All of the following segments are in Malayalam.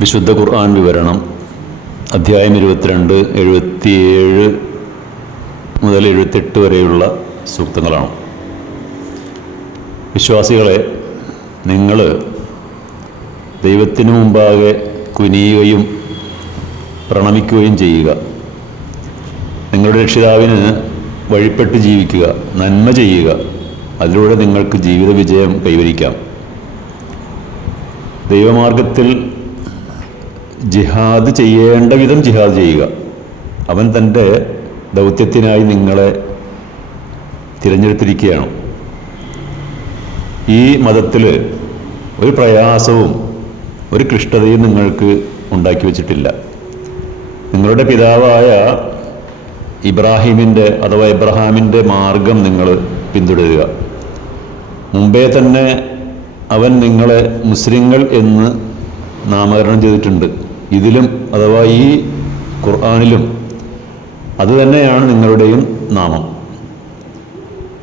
വിശുദ്ധ ഖുർആൻ വിവരണം അധ്യായം 22, 77 മുതൽ 78 വരെയുള്ള സൂക്തങ്ങളാണ്. വിശ്വാസികളെ, നിങ്ങൾ ദൈവത്തിനു മുമ്പാകെ കുനിയുകയും പ്രണമിക്കുകയും ചെയ്യുക. നിങ്ങളുടെ രക്ഷിതാവിന് വഴിപ്പെട്ട് ജീവിക്കുക, നന്മ ചെയ്യുക. അതിലൂടെ നിങ്ങൾക്ക് ജീവിത വിജയം കൈവരിക്കാം. ദൈവമാർഗത്തിൽ ജിഹാദ് ചെയ്യേണ്ട വിധം ജിഹാദ് ചെയ്യുക. അവൻ തൻ്റെ ദൗത്യത്തിനായി നിങ്ങളെ തിരഞ്ഞെടുത്തിരിക്കുകയാണ്. ഈ മതത്തിൽ ഒരു പ്രയാസവും ഒരു ക്ലിഷ്ടതയും നിങ്ങൾക്ക് ഉണ്ടാക്കി വച്ചിട്ടില്ല. നിങ്ങളുടെ പിതാവായ ഇബ്രാഹാമിൻ്റെ മാർഗം നിങ്ങൾ പിന്തുടരുക. മുമ്പേ തന്നെ അവൻ നിങ്ങളെ മുസ്ലിങ്ങൾ എന്ന് നാമകരണം ചെയ്തിട്ടുണ്ട്. ഇതിലും അഥവാ ഈ ഖുർആനിലും അതുതന്നെയാണ് നിങ്ങളുടെയും നാമം.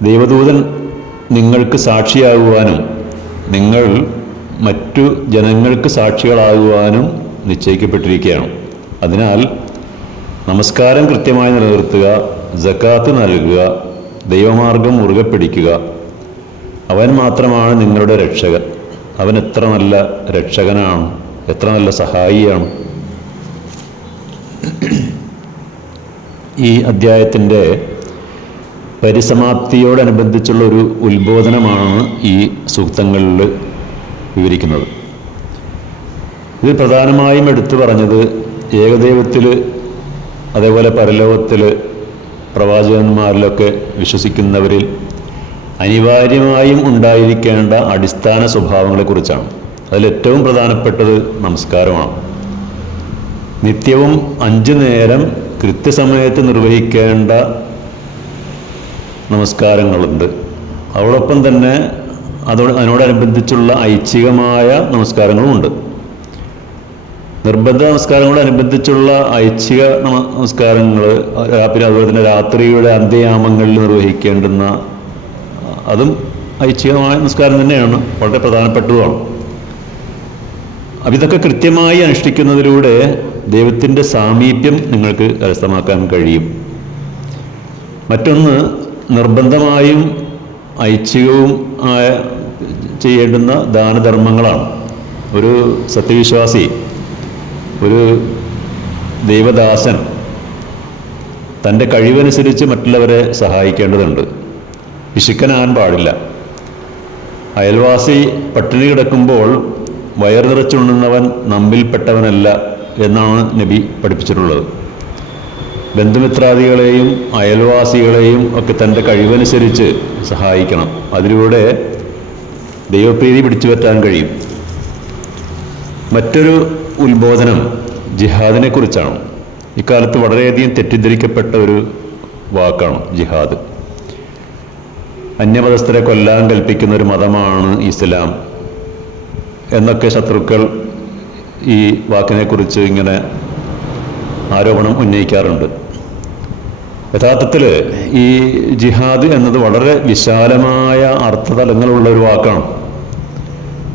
ദൈവദൂതൻ നിങ്ങൾക്ക് സാക്ഷിയാകുവാനും നിങ്ങൾ മറ്റു ജനങ്ങൾക്ക് സാക്ഷികളാകുവാനും നിശ്ചയിക്കപ്പെട്ടിരിക്കുകയാണ്. അതിനാൽ നമസ്കാരം കൃത്യമായി നിലനിർത്തുക, സക്കാത്ത് നൽകുക, ദൈവമാർഗം മുറുകെ പിടിക്കുക. അവൻ മാത്രമാണ് നിങ്ങളുടെ രക്ഷകൻ. അവൻ എത്ര നല്ല രക്ഷകനാണ്, എത്ര നല്ല സഹായിയാണ്. ഈ അദ്ധ്യായത്തിൻ്റെ പരിസമാപ്തിയോടനുബന്ധിച്ചുള്ള ഒരു ഉത്ബോധനമാണ് ഈ സൂക്തങ്ങളിൽ വിവരിക്കുന്നത്. ഇത് പ്രധാനമായും എടുത്തു പറഞ്ഞത് ഏകദൈവത്തിൽ, അതേപോലെ പരലോകത്തിൽ, പ്രവാചകന്മാരിലൊക്കെ വിശ്വസിക്കുന്നവരിൽ അനിവാര്യമായും ഉണ്ടായിരിക്കേണ്ട അടിസ്ഥാന സ്വഭാവങ്ങളെക്കുറിച്ചാണ്. അതിലേറ്റവും പ്രധാനപ്പെട്ടത് നമസ്കാരമാണ്. നിത്യവും 5 നേരം കൃത്യസമയത്ത് നിർവഹിക്കേണ്ട നമസ്കാരങ്ങളുണ്ട്. അതോടൊപ്പം തന്നെ അതിനോടനുബന്ധിച്ചുള്ള ഐച്ഛികമായ നമസ്കാരങ്ങളുമുണ്ട്. നിർബന്ധ നമസ്കാരങ്ങളോടനുബന്ധിച്ചുള്ള ഐച്ഛിക നമസ്കാരങ്ങൾ, പിന്നെ അതുപോലെ തന്നെ രാത്രിയുടെ അന്ത്യയാമങ്ങളിൽ നിർവഹിക്കേണ്ടുന്ന അതും ഐച്ഛികമായ നമസ്കാരം തന്നെയാണ്, വളരെ പ്രധാനപ്പെട്ടതുമാണ്. ഇതൊക്കെ കൃത്യമായി അനുഷ്ഠിക്കുന്നതിലൂടെ ദൈവത്തിൻ്റെ സാമീപ്യം നിങ്ങൾക്ക് കരസ്ഥമാക്കാൻ കഴിയും. മറ്റൊന്ന്, നിർബന്ധമായും ഐച്ഛികവും ചെയ്യേണ്ടുന്ന ദാനധർമ്മങ്ങളാണ്. ഒരു സത്യവിശ്വാസി, ഒരു ദൈവദാസൻ തൻ്റെ കഴിവനുസരിച്ച് മറ്റുള്ളവരെ സഹായിക്കേണ്ടതുണ്ട്. പിശുക്കനാകാൻ പാടില്ല. അയൽവാസി പട്ടിണി കിടക്കുമ്പോൾ വയർ നിറച്ചുണ്ണുന്നവൻ നമ്മിൽപ്പെട്ടവനല്ല എന്നാണ് നബി പഠിപ്പിച്ചിട്ടുള്ളത്. ബന്ധുമിത്രാദികളെയും അയൽവാസികളെയും ഒക്കെ തൻ്റെ കഴിവനുസരിച്ച് സഹായിക്കണം. അതിലൂടെ ദൈവപ്രീതി പിടിച്ചു പറ്റാൻ കഴിയും. മറ്റൊരു ഉത്ബോധനം ജിഹാദിനെ കുറിച്ചാണ്. ഇക്കാലത്ത് വളരെയധികം തെറ്റിദ്ധരിക്കപ്പെട്ട ഒരു വാക്കാണ് ജിഹാദ്. അന്യമതസ്ഥരെ കൊല്ലാൻ കൽപ്പിക്കുന്ന ഒരു മതമാണ് ഇസ്ലാം എന്നൊക്കെ ശത്രുക്കൾ ഈ വാക്കിനെക്കുറിച്ച് ഇങ്ങനെ ആരോപണം ഉന്നയിക്കാറുണ്ട്. യഥാർത്ഥത്തിൽ ഈ ജിഹാദ് എന്നത് വളരെ വിശാലമായ അർത്ഥതലങ്ങളുള്ള ഒരു വാക്കാണ്.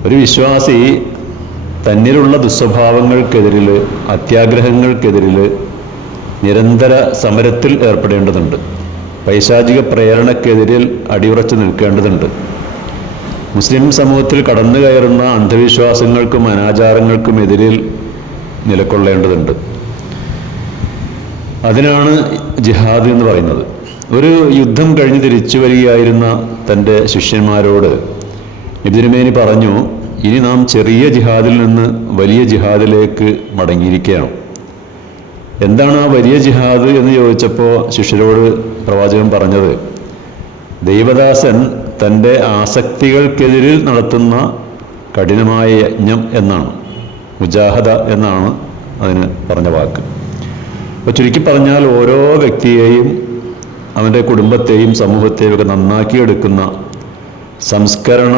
ഒരു വിശ്വാസി തന്നിലുള്ള ദുസ്വഭാവങ്ങൾക്കെതിരിൽ, അത്യാഗ്രഹങ്ങൾക്കെതിരിൽ നിരന്തര സമരത്തിൽ ഏർപ്പെടേണ്ടതുണ്ട്. പൈശാചിക പ്രേരണക്കെതിരിൽ അടിയുറച്ചു നിൽക്കേണ്ടതുണ്ട്. മുസ്ലിം സമൂഹത്തിൽ കടന്നു കയറുന്ന അന്ധവിശ്വാസങ്ങൾക്കും അനാചാരങ്ങൾക്കും എതിരിൽ നിലകൊള്ളേണ്ടതുണ്ട്. അതിനാണ് ജിഹാദ് എന്ന് പറയുന്നത്. ഒരു യുദ്ധം കഴിഞ്ഞ് തിരിച്ചു വരികയായിരുന്ന തൻ്റെ ശിഷ്യന്മാരോട് നബി തിരുമേനി പറഞ്ഞു, ഇനി നാം ചെറിയ ജിഹാദിൽ നിന്ന് വലിയ ജിഹാദിലേക്ക് മടങ്ങിയിരിക്കുകയാണ്. എന്താണ് ആ വലിയ ജിഹാദ് എന്ന് ചോദിച്ചപ്പോൾ ശിഷ്യരോട് പ്രവാചകൻ പറഞ്ഞത്, ദൈവദാസൻ തൻ്റെ ആസക്തികൾക്കെതിരിൽ നടത്തുന്ന കഠിനമായ യജ്ഞം എന്നാണ്. മുജാഹദ എന്നാണ് അതിന് പറഞ്ഞ വാക്ക്. അപ്പോൾ ചുരുക്കി പറഞ്ഞാൽ ഓരോ വ്യക്തിയെയും അവൻ്റെ കുടുംബത്തെയും സമൂഹത്തെയും ഒക്കെ നന്നാക്കിയെടുക്കുന്ന സംസ്കരണ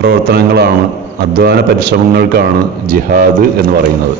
പ്രവർത്തനങ്ങളാണ്, അധ്വാന പരിശ്രമങ്ങൾക്കാണ് ജിഹാദ് എന്ന് പറയുന്നത്.